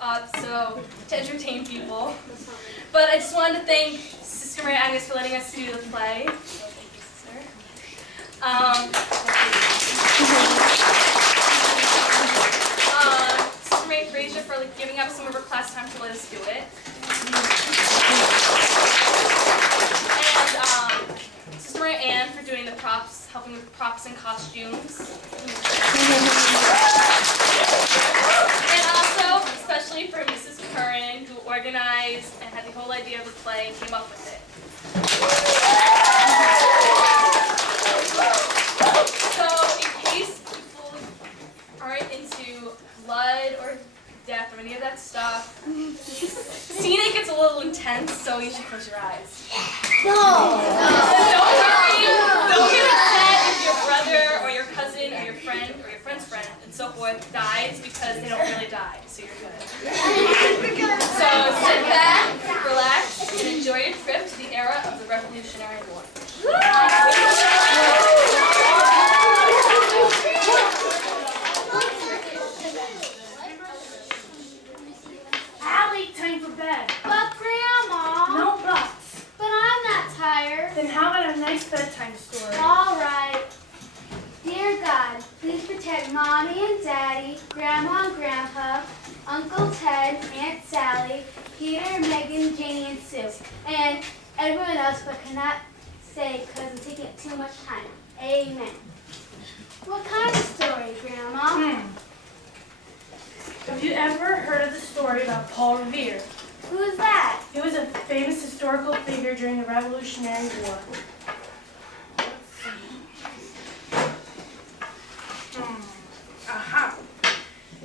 up so to entertain people. But I just wanted to thank Sister Mary Agnes for letting us do the play. So thank you, Sister. Sister Mary Frazier for giving up some of her class time to let us do it. And Sister Mary Ann for doing the props, helping with props and costumes. And also, especially for Mrs. Curran, who organized and had the whole idea of the play and came up with it. So, in case people aren't into blood or death or any of that stuff, seeing it gets a little intense, so you should close your eyes. No! Don't worry. Don't get upset if your brother or your cousin or your friend or your friend's friend and so forth dies because they don't really die, so you're good. So sit back, relax, and enjoy your trip to the era of the Revolutionary War. Allie, time for bed. But Grandma! No buts. But I'm not tired. Then how about a nice bedtime story? All right. Dear God, please protect Mommy and Daddy, Grandma and Grandpa, Uncle Ted, Aunt Sally, Peter, Megan, Janie, and Sue, and everyone else but cannot say because I'm taking up too much time. Amen. What kind of story, Grandma? Have you ever heard of the story about Paul Revere? Who's that? He was a famous historical figure during the Revolutionary War. Aha.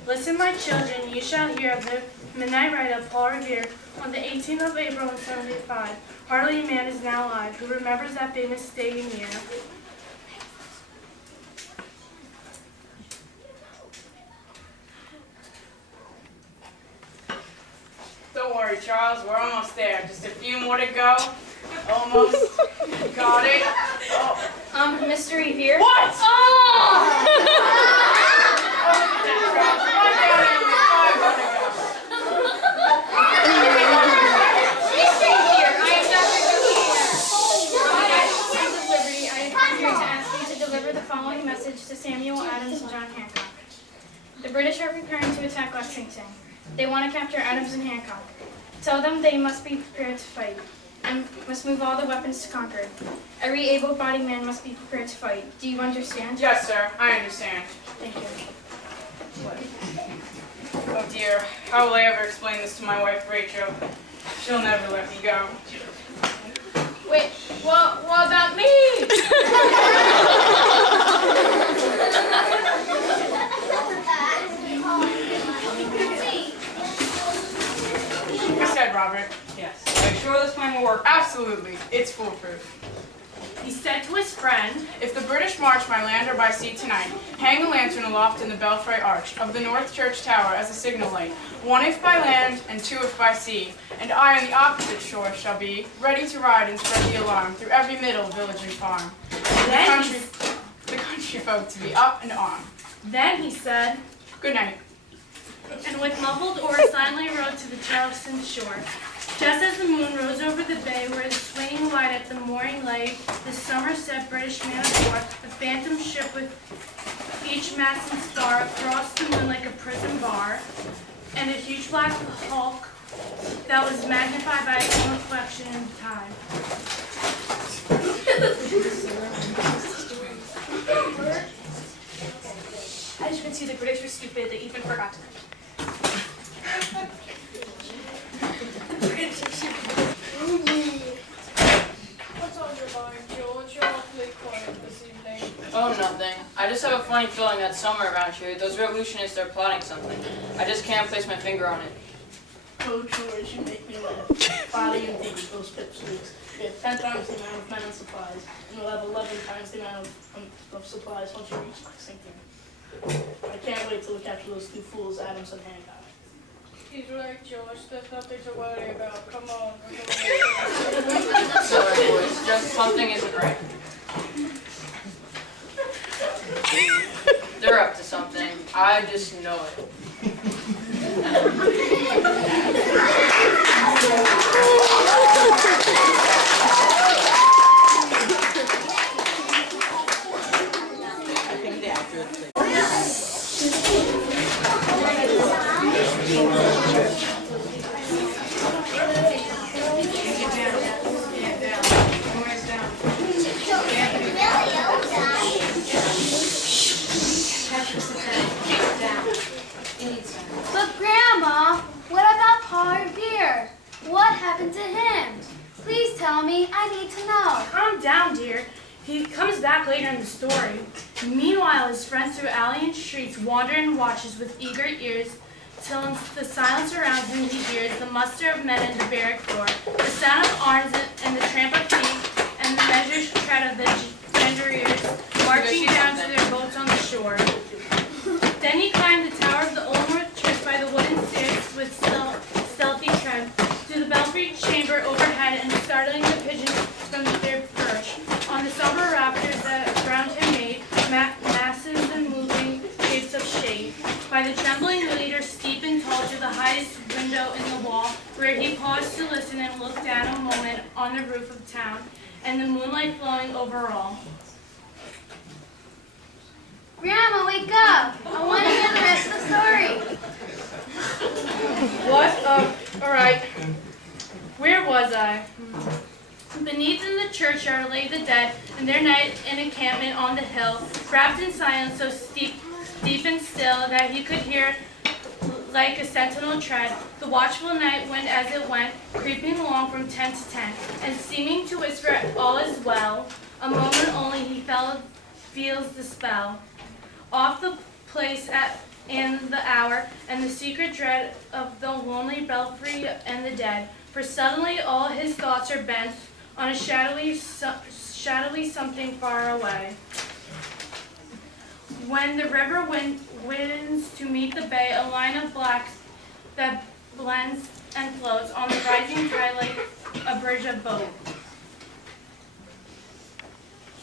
Listen, my children, you shall hear of the midnight ride of Paul Revere on the 18th of April in 75. Hardly a man is now alive who remembers that famous day and year. Don't worry, Charles. We're almost there. Just a few more to go. Almost. Got it. Oh. Mr. Revere? What? Oh! Samuel Adams and John Hancock. The British are preparing to attack Lexington. They want to capture Adams and Hancock. Tell them they must be prepared to fight and must move all the weapons to conquer. Every able-bodied man must be prepared to fight. Do you understand? Yes, sir. I understand. Thank you. Oh dear, how will I ever explain this to my wife, Rachel? She'll never let me go. Wait, what about me? I said, Robert. Yes. Are you sure this plan will work? Absolutely. It's foolproof. He said to his friend, If the British march by land or by sea tonight, hang a lantern aloft in the belfry arch of the North Church Tower as a signal light, one if by land and two if by sea, and I on the opposite shore shall be, ready to ride and spread the alarm through every middle village and farm. The country folk to be up and on. Then he said, Good night. and with muffled oars silently rowed to the Charleston shore. Just as the moon rose over the bay where the swinging light at the mooring lay, the Somerset British man-of-war, a phantom ship with each mast and spar across the moon like a prison bar, and a huge black hulk that was magnified by its own reflection in time. As you can see, the British were stupid. They even forgot to. What's on your mind, George? You're awfully quiet this evening. Oh, nothing. I just have a funny feeling that somewhere around here, those revolutionists are plotting something. I just can't place my finger on it. Oh, George, you make me laugh. Body and beach, those pipsqueaks. We have 10 times the amount of men and supplies, and we'll have 11 times the amount of supplies once you reach Lexington. I can't wait till we capture those two fools, Adams and Hancock. He's right, George. There's nothing to worry about. Come on. Sorry, boys. Just something isn't right. They're up to something. I just know it. But Grandma, what about Paul Revere? What happened to him? Please tell me, I need to know. Calm down, dear. He comes back later in the story. Meanwhile, his friends through alley and streets wander and watches with eager ears till in the silence around him he hears the muster of men in the barrack door, the sound of arms and the tramp of feet, and the measured tread of the gendarmes marching down to their boats on the shore. Then he climbed the tower of the Old North Church by the wooden stairs with stealthy tread to the belfry chamber overhead and startling the pigeons from their perch on the somber rafters that round him made masses and moving shapes of shade. By the trembling leader, steep and tall, to the highest window in the wall, where he paused to listen and look down a moment on the roof of town, and the moonlight flowing over all. Grandma, wake up! I want to hear the rest of the story. What? All right. Where was I? Beneath in the churchyard lay the dead, in their night encampment on the hill, wrapped in silence so deep and still that he could hear like a sentinel tread the watchful night wind as it went, creeping along from tent to tent, and seeming to whisper all is well. A moment only he feels the spell. Off the place and the hour, and the secret dread of the lonely belfry and the dead. For suddenly all his thoughts are bent on a shadowy something far away. When the river winds to meet the bay, a line of black that blends and floats on the rising tide like a bridge of boat.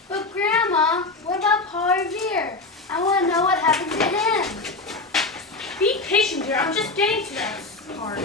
But Grandma, what about Paul Revere? I want to know what happened to him. Be patient, dear. I'm just getting to that part.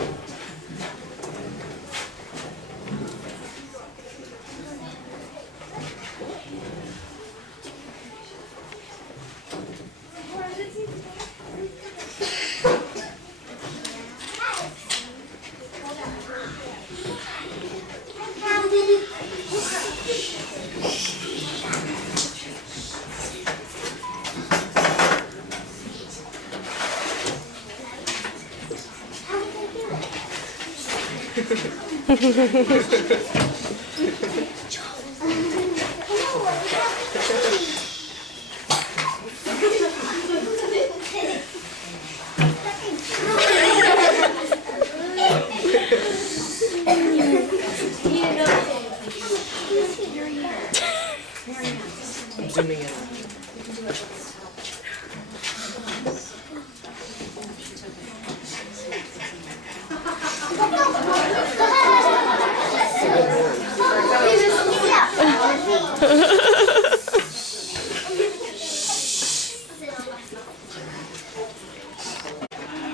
Zooming in.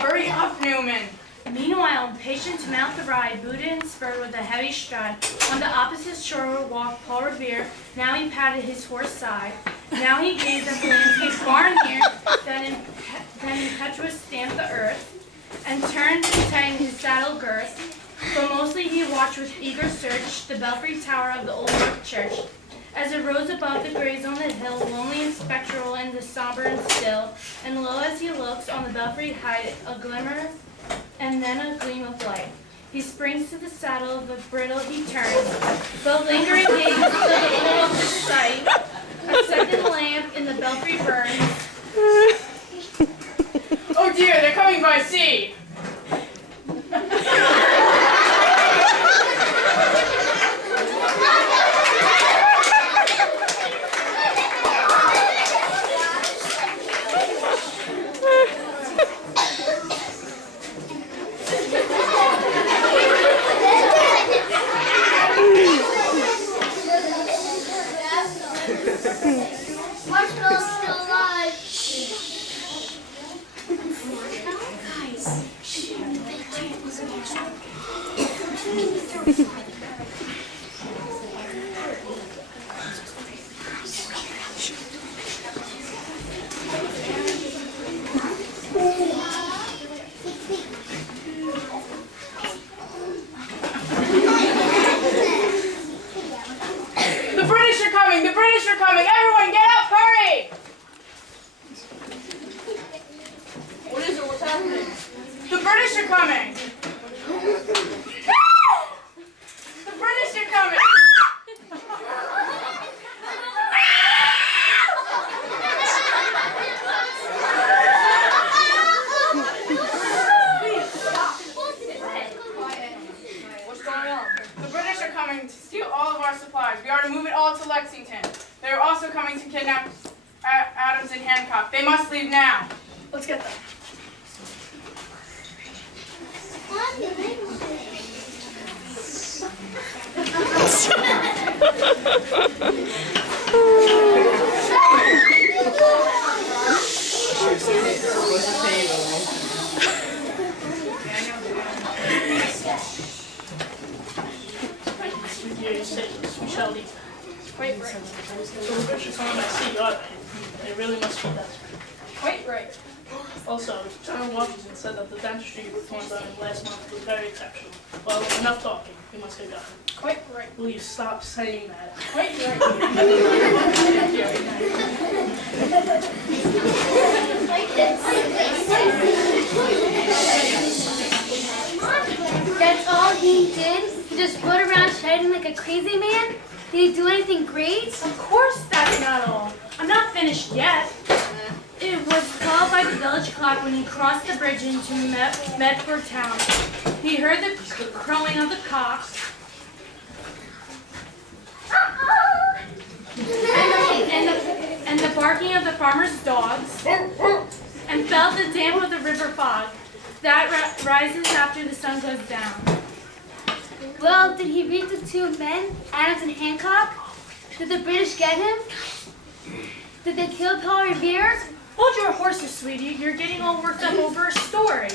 Hurry up, Newman. Meanwhile, impatient to mount the ride, booted and spurred with a heavy stride, on the opposite shore walked Paul Revere. Now he patted his horse's side. Now he gazed at the landscape far and near, then impetuous stamped the earth, and turned and tightened his saddle girth. But mostly he watched with eager search the belfry tower of the Old North Church, as it rose above the graves on the hill, lonely and spectral and somber and still. And lo, as he looks on the belfry height, a glimmer and then a gleam of light. He springs to the saddle, the bridle he turns, but lingering gaze still overlooks his sight. A second lamp in the belfry burns. Oh dear, they're coming by sea. Marshmallow's still alive. coming! The British are coming! What's going on? The British are coming to steal all of our supplies. We are to move it all to Lexington. They are also coming to kidnap Adams and Hancock. They must leave now. Let's get them. We shall leave. Quite right. So the British are coming by sea, are they? They really must be desperate. Quite right. Also, General Washington said that the dentistry performed on him last month was very exceptional. Well, enough talking. We must get going. Quite right. Will you stop saying that? Quite right. That's all he did? He just rode around shouting like a crazy man? Did he do anything great? Of course that's not all. I'm not finished yet. It was 12 by the village clock when he crossed the bridge into Medford town. He heard the crowing of the cocks and the barking of the farmer's dogs, and felt the damp of the river fog that rises after the sun goes down. Well, did he reach the two men, Adams and Hancock? Did the British get him? Did they kill Paul Revere? Hold your horses, sweetie. You're getting all worked up over a story.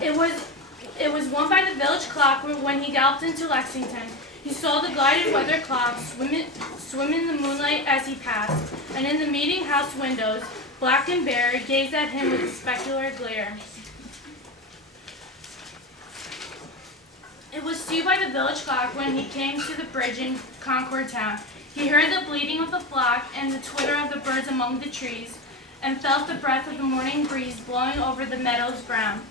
It was one by the village clock when he galloped into Lexington. He saw the glided weather clock swim in the moonlight as he passed, and in the meeting house windows, black and bare, gazed at him with a specular glare. It was 2 by the village clock when he came to the bridge in Concord town. He heard the bleating of the flock and the twitter of the birds among the trees, and felt the breath of the morning breeze blowing over the meadows brown.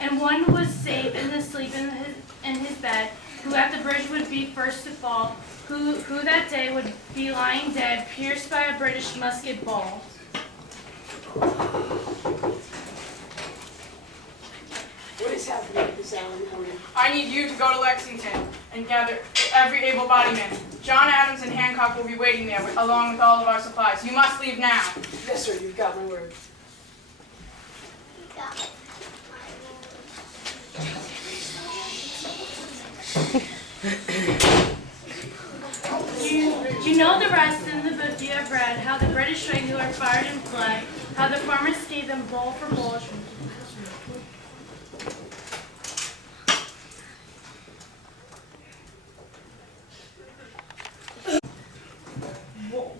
And one was safe in the sleep in his bed, who at the bridge would be first to fall, who that day would be lying dead, pierced by a British musket ball. What is happening at this hour in the morning? I need you to go to Lexington and gather every able-bodied man. John Adams and Hancock will be waiting there along with all of our supplies. You must leave now. Yes, sir, you've got my word. You know the rest in the book you have read, how the British regular fired and fled, how the farmers gave them bowl for bowl.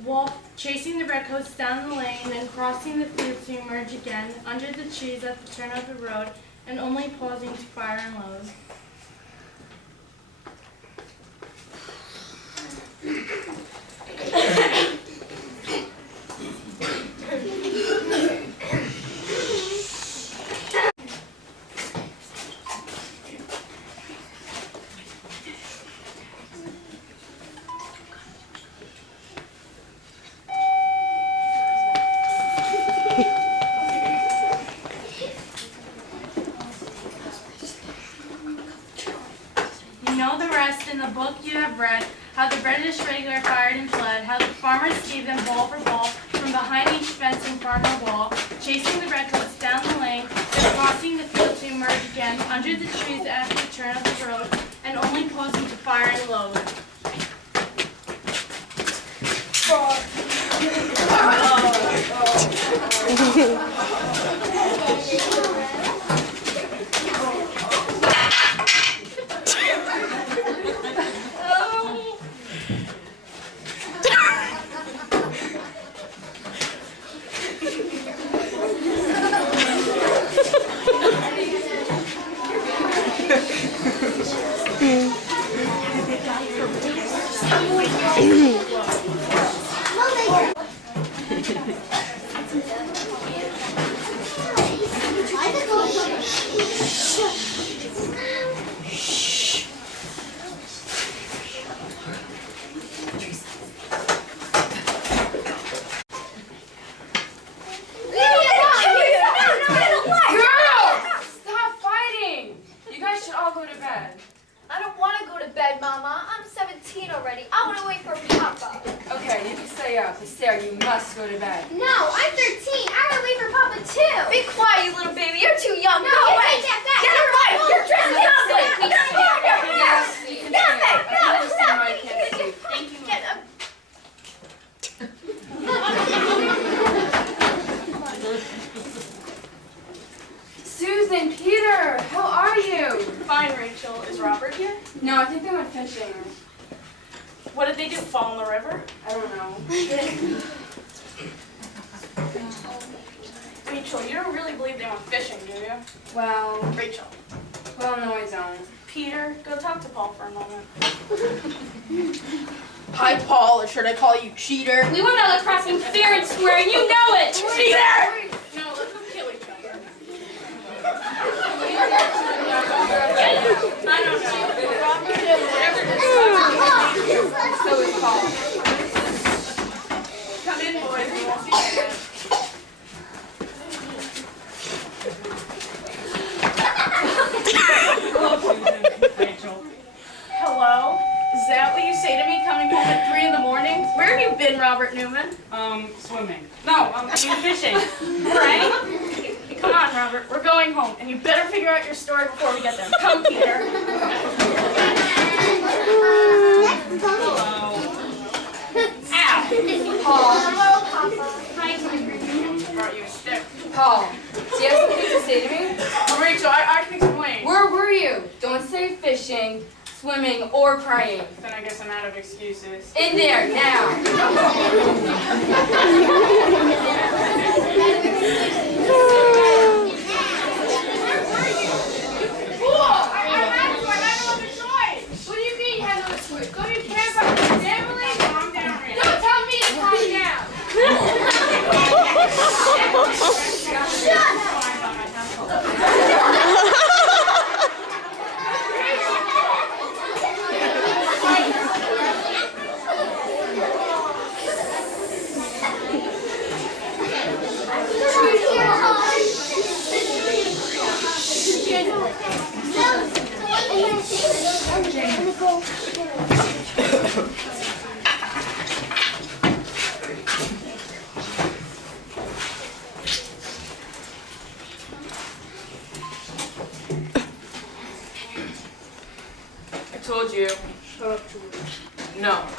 Wolf chasing the redcoats down the lane and crossing the field to emerge again under the trees at the turn of the road, and only pausing to fire and load. You know the rest in the book you have read, how the British regular fired and fled, how the farmers gave them ball for ball from behind each fence and farm or wall, chasing the redcoats down the lane, then crossing the field to emerge again under the trees at the turn of the road, and only pausing to fire and load. to bed. I don't want to go to bed, Mama. I'm 17 already. I want to wait for Papa. Okay, you can stay up, but Sarah, you must go to bed. No, I'm 13. I want to wait for Papa too. Be quiet, you little baby. You're too young. No, Go away. take that back. Get her right. You're dressed ugly. Yes, you can Get stay. back. I can understand why you can't sleep. Thank you. Get up. Susan, Peter, how are you? Fine, Rachel. Is Robert here? No, I think they went fishing. What did they do? Fall in the river? I don't know. Rachel, you don't really believe they went fishing, do you? Well, Rachel. no, I don't. Peter, go talk to Paul for a moment. Hi, Paul, or should I call you cheater? We went on a crossing fair and square, and you know it! Cheater! No, let them kill each other. I don't know. So is Paul. Come in, boys, and we'll see you again. Hello? Is that what you say to me coming home at 3 in the morning? Where have you been, Robert Newman? Swimming. No, fishing. Right? Come on, Robert. We're going home, and you better figure out your story before we get there. Come, Peter. Ow! Paul, Brought you a stick. Paul, do you have something to say to me? Rachel, I can explain. Where were you? Don't say fishing, swimming, or crying. Then I guess I'm out of excuses. In there, now. What do you mean you had no choice? Go to your camp with your family? Calm down, Rachel. Don't tell me to calm down. I told you. Shut up, George.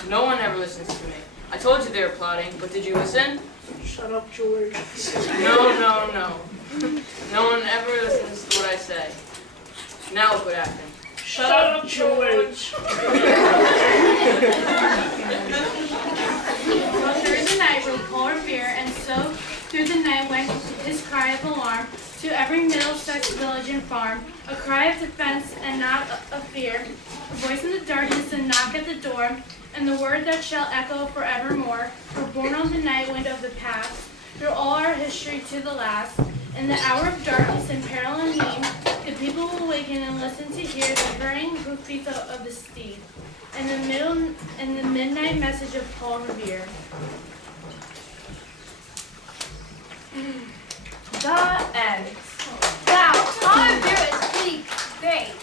No one ever listens to me. I told you they were plotting, but did you listen? Shut up, George. No. No one ever listens to what I say. Now look what happened. Shut up, George. Through the night rode Paul Revere, and so through the night went his cry of alarm to every Middlesex village and farm, a cry of defense and not of fear, a voice in the darkness and knock at the door, and the word that shall echo forevermore, were born on the night wind of the past, through all our history to the last. In the hour of darkness and peril and need, the people will awaken and listen to hear the hurrying hoofbeats of the steed, and the midnight message of Paul Revere. The end. Wow, all I do is pretty great.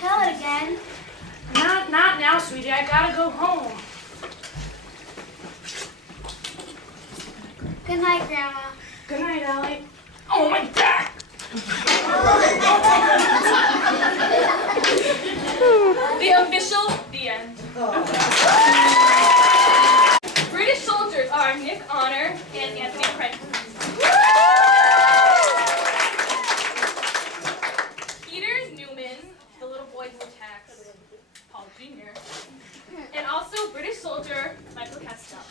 Tell it again. Not now, sweetie. I gotta go home. Good night, Grandma. Good night, Allie. Oh, my back! The official, the end. British soldiers are Nick Honor and Anthony Prentice. Peter Newman, the little boy who attacks Paul Jr., and also British soldier Michael Castell.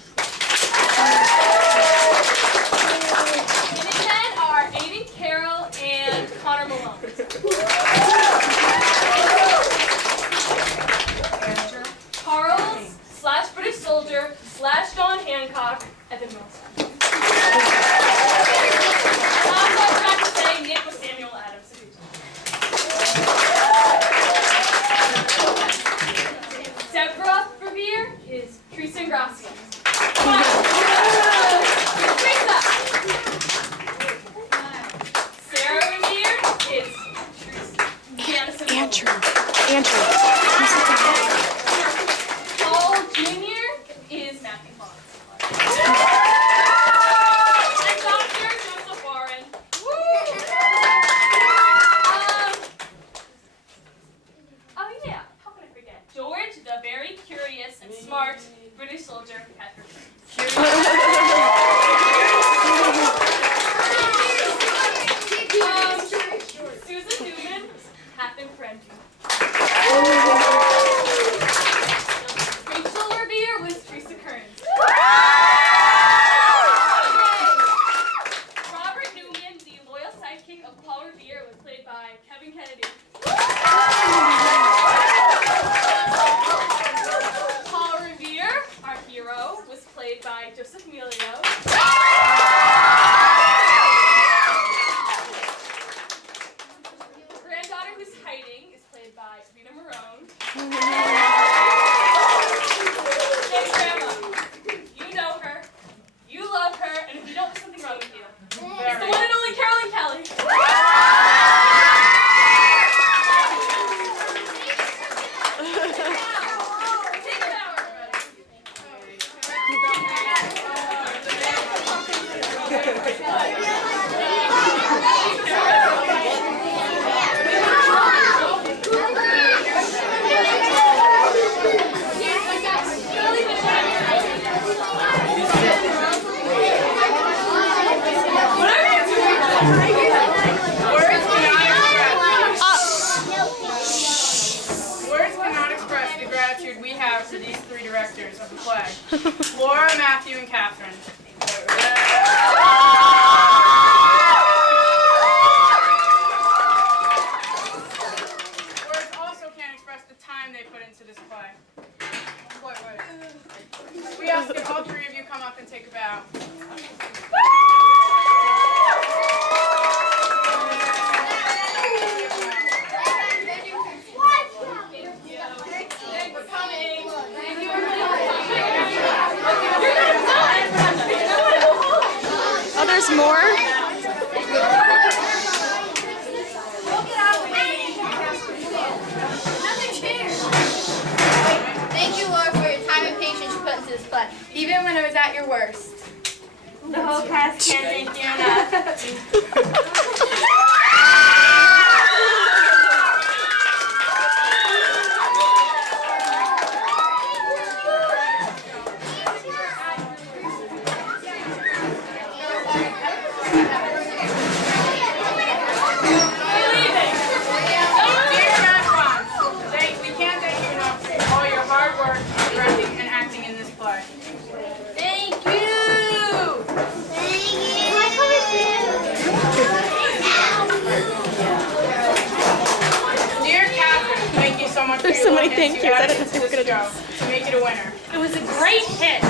And the 10 are Aiden Carroll and Connor Malone. Charles/British soldier/John Hancock, Evan Wilson. I'm going back to say Nick was Samuel Adams. Deborah Revere is Teresa Gracia. Teresa! more? Thank you, Laura, for your time and patience you put into this play, even when it was at your worst. The whole cast can't thank you enough. Dear Matt, we can't thank you enough for all your hard work, directing, and acting in this play. Thank you! Dear Catherine, thank you so much for There's your so many work thank into yous. I adding didn't to think we were this gonna show to make it a winner. It was a great hit.